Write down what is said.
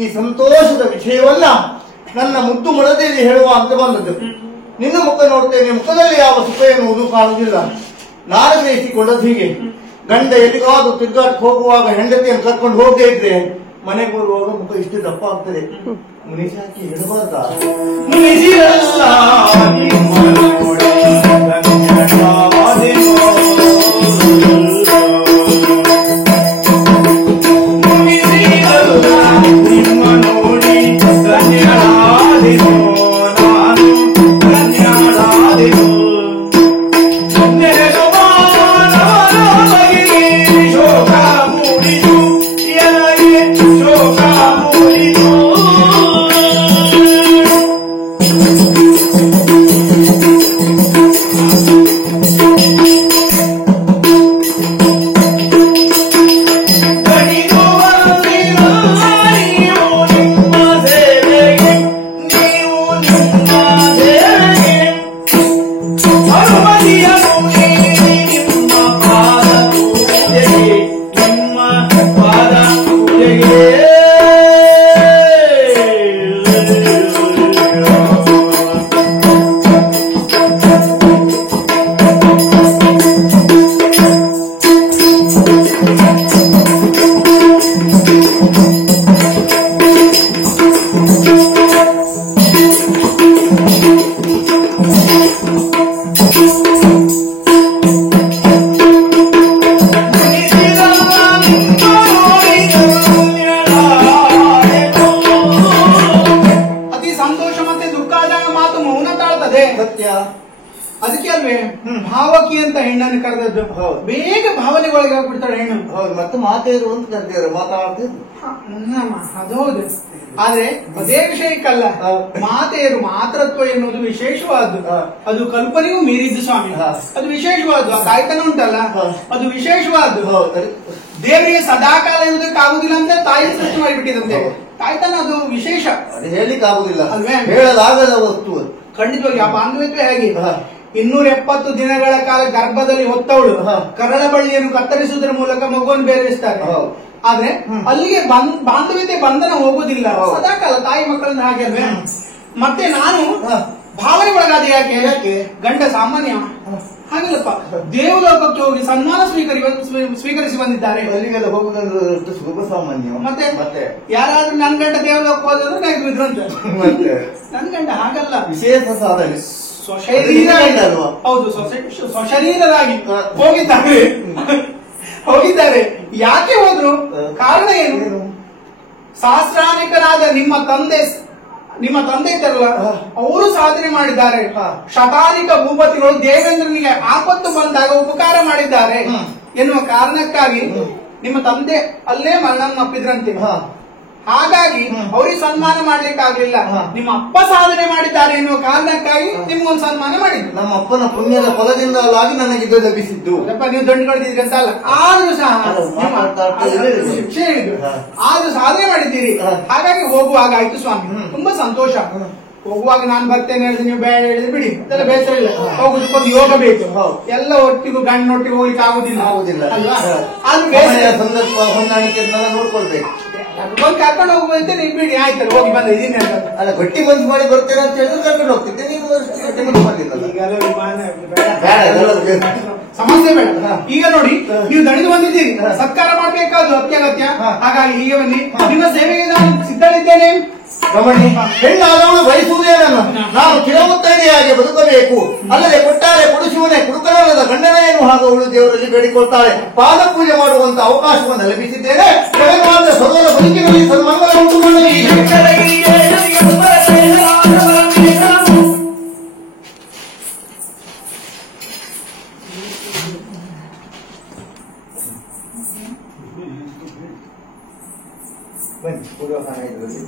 ಈ ಸಂತೋಷದ ವಿಷಯವನ್ನ ನನ್ನ ಮುದ್ದು ಮೊಳದೇವಿ ಹೇಳುವ ಅಂತ ಬಂದದ್ದು. ನಿನ್ನ ಮುಖ ನೋಡ್ತೇನೆ, ಮುಖದಲ್ಲಿ ಯಾವ ಸುಖ ಎನ್ನುವುದು ಕಾಣುವುದಿಲ್ಲ. ನಾನು ಬೇಯಿಸಿಕೊಂಡದ್ದು ಹೀಗೆ, ಗಂಡ ಎಲ್ಲಿಗಾದ್ರೂ ತಿರುಗಾಟಕ್ಕೆ ಹೋಗುವಾಗ ಹೆಂಡತಿಯನ್ನು ಕರ್ಕೊಂಡು ಹೋಗದೇ ಇದ್ರೆ ಮನೆಗೆ ಬರುವಾಗ ಮುಖ ಇಷ್ಟು ದಪ್ಪ ಆಗ್ತದೆ. ಮುನಿಸಾಕಿ ಹೇಳಬಾರ್ದ ಅದಕ್ಕೆ ಅಲ್ವೇ ಭಾವಕಿ ಅಂತ ಹೆಣ್ಣನ್ನು ಕರೆದದ್ದು. ಬೇಗ ಭಾವನೆಗೊಳಗೆ ಹೋಗ್ಬಿಡ್ತಾಳೆ ಹೆಣ್ಣು. ಹೌದು, ಮತ್ತೆ ಮಾತೇರು ಅಂತ ಕರೆದಿದ್ದಾರೆ, ಮಾತಾಡ್ತಿದ್ರು. ಅದೌದು, ಆದ್ರೆ ಅದೇ ವಿಷಯಕ್ಕಲ್ಲ. ಮಾತೆಯರು ಮಾತೃತ್ವ ಎನ್ನುವುದು ವಿಶೇಷವಾದ್ದು. ಅದು ಕಲ್ಪನೆಯೂ ಮೀರಿದ್ದು ಸ್ವಾಮಿ. ಅದು ವಿಶೇಷವಾದ್ದು. ಆ ತಾಯ್ತನ ಉಂಟಲ್ಲ, ಅದು ವಿಶೇಷವಾದ್ದು. ದೇವರಿಗೆ ಸದಾಕಾಲ ಇರುವುದಕ್ಕಾಗುದಿಲ್ಲ ಅಂತ ತಾಯಿ ಸೃಷ್ಟಿ ಮಾಡಿಬಿಟ್ಟಿದಂತೆ. ತಾಯ್ತನ ಅದು ವಿಶೇಷ, ಅದು ಹೇಳಲಿಕ್ಕೆ ಆಗುದಿಲ್ಲ, ಅಲ್ವೇ? ಹೇಳಲಾಗದ ವಸ್ತು. ಖಂಡಿತವಾಗಿ ಆ ಬಾಂಧವ್ಯತೆ ಹೇಗೆ 270 ದಿನಗಳ ಕಾಲ ಗರ್ಭದಲ್ಲಿ ಹೊತ್ತವಳು ಕರಳ ಬಳ್ಳಿಯನ್ನು ಕತ್ತರಿಸುವುದರ ಮೂಲಕ ಮಗುವನ್ನು ಬೇರೆಯಿಸ್ತಾರೆ. ಆದ್ರೆ ಅಲ್ಲಿಗೆ ಬಾಂಧವ್ಯತೆ ಬಂಧನ ಹೋಗುದಿಲ್ಲ, ಸದಾಕಾಲ ತಾಯಿ ಮಕ್ಕಳನ್ನ ಹಾಗೆ ಅಲ್ವೇ? ಮತ್ತೆ ನಾನು ಭಾವನೆ ಒಳಗಾದ ಯಾಕೆ? ಗಂಡ ಸಾಮಾನ್ಯ ಹಾಗಿಲ್ಲಪ್ಪ, ದೇವಲೋಕಕ್ಕೆ ಹೋಗಿ ಸನ್ಮಾನ ಸ್ವೀಕರಿಸಿ ಬಂದಿದ್ದಾರೆ. ಅಲ್ಲಿಗೆಲ್ಲ ಹೋಗುದಂದ್ರೆ ಸುಲಭ ಸಾಮಾನ್ಯ. ಮತ್ತೆ ಯಾರಾದ್ರೂ ನನ್ ಗಂಡ ದೇವಲೋಕ ಹೋದ್ರು ನಾಯ್ದ್ರು ಅಂತ. ನನ್ ಗಂಡ ಹಾಗಲ್ಲ, ವಿಶೇಷ ಸಾಧನೆ, ಹೌದು, ಸ್ವಶರೀರರಾಗಿ ಹೋಗಿದ್ದಾರೆ. ಯಾಕೆ ಹೋದ್ರು? ಕಾರಣ ಏನು? ಸಹಸ್ರಾನಿಕರಾದ ನಿಮ್ಮ ತಂದೆ ಇದ್ದಾರಲ್ಲ, ಅವರು ಸಾಧನೆ ಮಾಡಿದ್ದಾರೆ. ಶತಾನಿಕ ಭೂಪತಿಗಳು ದೇವೇಂದ್ರನಿಗೆ ಆಪತ್ತು ಬಂದಾಗ ಉಪಕಾರ ಮಾಡಿದ್ದಾರೆ ಎನ್ನುವ ಕಾರಣಕ್ಕಾಗಿ ನಿಮ್ಮ ತಂದೆ ಅಲ್ಲೇ ಮರಣವಪ್ಪಿದ್ರಂತೆ. ಹಾಗಾಗಿ ಅವ್ರಿಗೆ ಸನ್ಮಾನ ಮಾಡ್ಲಿಕ್ಕೆ ಆಗ್ಲಿಲ್ಲ. ನಿಮ್ಮ ಅಪ್ಪ ಸಾಧನೆ ಮಾಡಿದ್ದಾರೆ ಎನ್ನುವ ಕಾರಣಕ್ಕಾಗಿ ನಿಮ್ಗೊಂದು ಸನ್ಮಾನ ಮಾಡಿದ್ರು. ನಮ್ಮ ಅಪ್ಪನ ಪುಣ್ಯದ ಫಲದಿಂದಾಗಿ ನನಗೆ ಇದು ಲಭಿಸಿದ್ದು. ನೀವು ದಂಡು ಕಳೆದಿದ್ರಿ ಅಂತ ಅಲ್ಲ, ಆದ್ರೂ ಸಹ ಶಿಕ್ಷೆ ಹೇಳಿದ್ರು, ಆದ್ರೂ ಸಾಧನೆ ಮಾಡಿದ್ದೀರಿ. ಹಾಗಾಗಿ ಹೋಗುವಾಗ ಆಯ್ತು ಸ್ವಾಮಿ, ತುಂಬಾ ಸಂತೋಷ. ಹೋಗುವಾಗ ನಾನು ಬರ್ತೇನೆ ಹೇಳಿದ್ರೆ ನೀವು ಬೇಡ ಹೇಳಿದ್ರೆ ಬಿಡಿ, ಅದೆಲ್ಲ ಬೇಸರ ಇಲ್ಲ. ಹೋಗುದಕ್ಕೊಂದು ಯೋಗ ಬೇಕು. ಎಲ್ಲ ಒಟ್ಟಿಗೂ ಗಂಡನೊಟ್ಟಿಗೆ ಹೋಗ್ಲಿಕ್ಕೆ ಆಗುದಿಲ್ಲ ಅಲ್ವಾ? ಸಂದರ್ಭ ಹೊಂದಾಣಿಕೆ ನೋಡ್ಕೊಳ್ಬೇಕು. ಬಂದು ಕರ್ಕೊಂಡು ಹೋಗುವಂತೆ ನೀವು ಬಿಡಿ ಆಯ್ತಲ್ಲ ಹೋಗಿ ಬಂದ ಇದೀನಿ ಅಂತ. ಅಲ್ಲ ಗಟ್ಟಿ ಮನ್ಸು ಮಾಡಿ ಬರ್ತೇನೆ ಅಂತ ಹೇಳಿದ್ರೆ ಕರ್ಕೊಂಡು ಹೋಗ್ತಿದ್ದೆ, ನೀವು ಅಷ್ಟು ಗಟ್ಟಿ ಮನ್ಸು ಮಾಡ್ಲಿಲ್ಲಲ್ಲ. ಈಗೆಲ್ಲ ವಿಮಾನ ಬೇಡ. ಬೇಡ, ಅದೆಲ್ಲ ಬೇಡ. ಸಮಸ್ಯೆ ಬೇಡ. ಈಗ ನೋಡಿ ನೀವು ದಣಿದು ಬಂದಿದ್ದೀರಿ, ಸತ್ಕಾರ ಮಾಡ್ಬೇಕಾದ್ರು ಅತ್ಯಗತ್ಯ. ಹಾಗಾಗಿ ಹೀಗೆ ಬನ್ನಿ, ನಿಮ್ಮ ಸೇವೆಗೆ ನಾನು ಸಿದ್ಧಳಿದ್ದೇನೆ. ರಮಣಿ, ಹೆಣ್ಣಾದವಳು ಬಯಸುವುದೇನನ್ನು ನಾನು ಕಿರಮುತ್ತೈದೆಯಾಗಿ ಬದುಕಬೇಕು, ಅಲ್ಲದೆ ಕೊಟ್ಟಾರೆ ಕೊಡಿಸುವನೆ ಕುಡುಕನಲ್ಲದ ಗಂಡನೆಯನ್ನು ಹಾಗೂ ಅವಳು ದೇವರಲ್ಲಿ ಬೇಡಿಕೊಳ್ತಾಳೆ. ಪಾದ ಪೂಜೆ ಮಾಡುವಂತ ಅವಕಾಶವನ್ನು ಲಭಿಸಿದ್ದೇನೆ. ಜಗನ್ಮಾತ ಸದೋರ ಬದುಕಿನಲ್ಲಿ ಸನ್ಮಂಗಲ ಉಂಟು ಮಾಡಲಿ. ಬನ್ನಿ, ಪೂರ್ವಕಾಲ ಇದರಲ್ಲಿ